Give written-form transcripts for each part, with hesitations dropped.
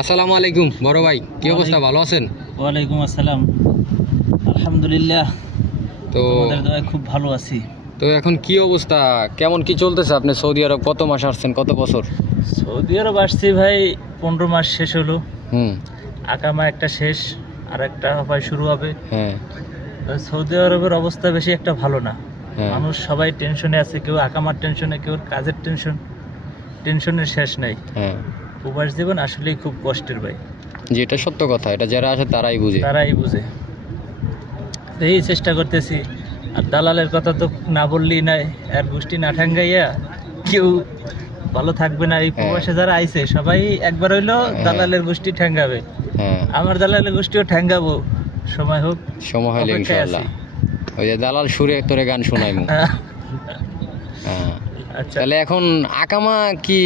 আসসালামু আলাইকুম বড় ভাই, কি অবস্থা? ভালো আছেন? ওয়ালাইকুম আসসালাম। আলহামদুলিল্লাহ, তো তোমাদের দোয়ায় খুব ভালো আছি। তো এখন কি অবস্থা, কেমন কি চলতেছে? আপনি সৌদি আরব কত মাস আসছেন, কত বছর? সৌদি আরব আসছি ভাই, 15 মাস শেষ হলো। হুম। আকামা একটা শেষ, আর একটা হয় শুরু হবে। হ্যাঁ সৌদি আরবের অবস্থা বেশি একটা ভালো না। হ্যাঁ। মানুষ সবাই টেনশনে আছে, কেউ আকামার টেনশনে, কেউ কাজের টেনশনের শেষ নাই। হ্যাঁ, প্রবাস জীবন আসলেই খুব কষ্টের ভাই। যেটা সত্য কথা, এটা যারা আসে তারাই বুঝে। তারাই বুঝে। এই চেষ্টা করতেছি। আর দালালের কথা তো না বললেই নাই, আর গোষ্ঠী না ঠাঙ্গাইয়া কেউ ভালো থাকবে না। এই প্রবাসে যারা আইছে সবাই একবার হইলো দালালের গোষ্ঠী ঠ্যাঙ্গাবে। হ্যাঁ, আমার দালালের গোষ্ঠীও ঠ্যাঙ্গাবো, সময় হোক, সময় হলে অপেক্ষায় ইনশাআল্লাহ। আছি। ওই যে দালাল সুরে তোরে গান শোনাইমু। হ্যাঁ। আচ্ছা, তাহলে এখন আকামা কি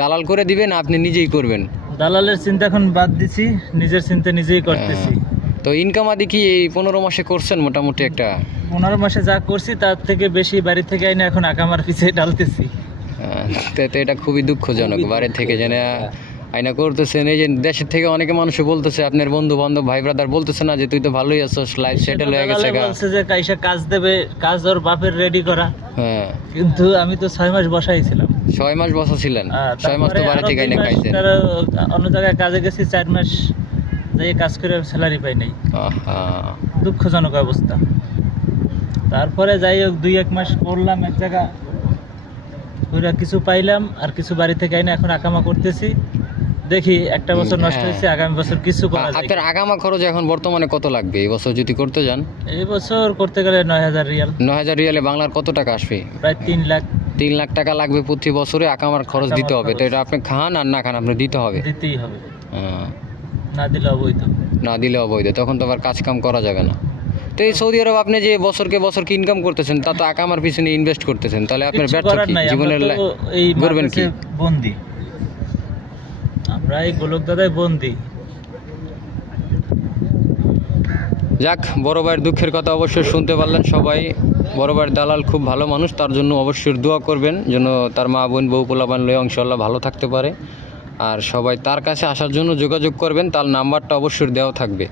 দালাল করে দিবেন, আপনি নিজেই করবেন? দালালের চিন্তা এখন বাদ দিছি, নিজের চিন্তা নিজেই করতেছি। তো ইনকাম আদি কি এই 15 মাসে করছেন মোটামুটি একটা? 15 মাসে যা করছি তার থেকে বেশি বাড়ি থেকে আইনা এখন আকামার পিছিয়ে ডালতেছি। তো এটা খুবই দুঃখজনক, বাইরে থেকে যেন আইনা করতেছেন। এই যে দেশের থেকে অনেকে মানুষ বলতেছে, আপনার বন্ধু বান্ধব ভাই ব্রাদার বলতেছে না যে তুই তো ভালোই আছিস, লাইফ সেটেল হয়ে গেছে গা। বলছে যে কাইসা কাজ দেবে, কাজ ওর বাপের রেডি করা। হ্যাঁ, কিন্তু আমি তো 6 মাস বসাইছিলাম। 6 মাস বসা ছিলেন? 6 মাস তো তারপরে বাইরে আরো থেকে 2 আইনা মাস খাইছেন। তার অন্য জায়গায় কাজে গেছি, 4 মাস যাই কাজ করে স্যালারি পাই নাই। আহা, দুঃখজনক অবস্থা। তারপরে যাই হোক 2-1 মাস করলাম এক জায়গা, ওরা কিছু পাইলাম, আর কিছু বাড়ি থেকে আইনা এখন আকামা করতেছি। দেখি একটা বছর নষ্ট হ্যাঁ। হয়েছে, আগামী বছর কিছু করা যায়। আপনার আগামা খরচ এখন বর্তমানে কত লাগবে এই বছর যদি করতে যান? এই বছর করতে গেলে 9,000 রিয়াল, 9,000 রিয়ালে বাংলার কত টাকা আসবে? প্রায় 3 লাখ 3 লাখ টাকা লাগবে প্রতি বছরে আকামার খরচ দিতে হবে। তো এটা আপনি খান আর না খান, আপনি দিতে হবে। দিতেই হবে, হ্যাঁ, না দিলে অবৈধ। না দিলে অবৈধ, তখন তো আবার কাজ কাম করা যাবে না। তো এই সৌদি আরব আপনি যে বছরকে বছর কি ইনকাম করতেছেন, তা তো আকামার পিছনে ইনভেস্ট করতেছেন, তাহলে আপনার কিচ্ছু ব্যর্থ করার কি নাই, জীবনের? আমরা তো এই করবেন কি? মাদ্রাসায় বন্দি, আমরা এই গোলক দাদায় বন্দি। যাক, বড় ভাইয়ের দুঃখের কথা অবশ্যই শুনতে পারলেন সবাই। বড় ভাইয়ের দালাল খুব ভালো মানুষ, তার জন্য অবশ্যই দোয়া করবেন যেন তার মা বোন বউ পোলাপান লয়ে ইনশাআল্লাহ ভালো থাকতে পারে। আর সবাই তার কাছে আসার জন্য যোগাযোগ করবেন, তার নাম্বারটা অবশ্যই দেওয়া থাকবে।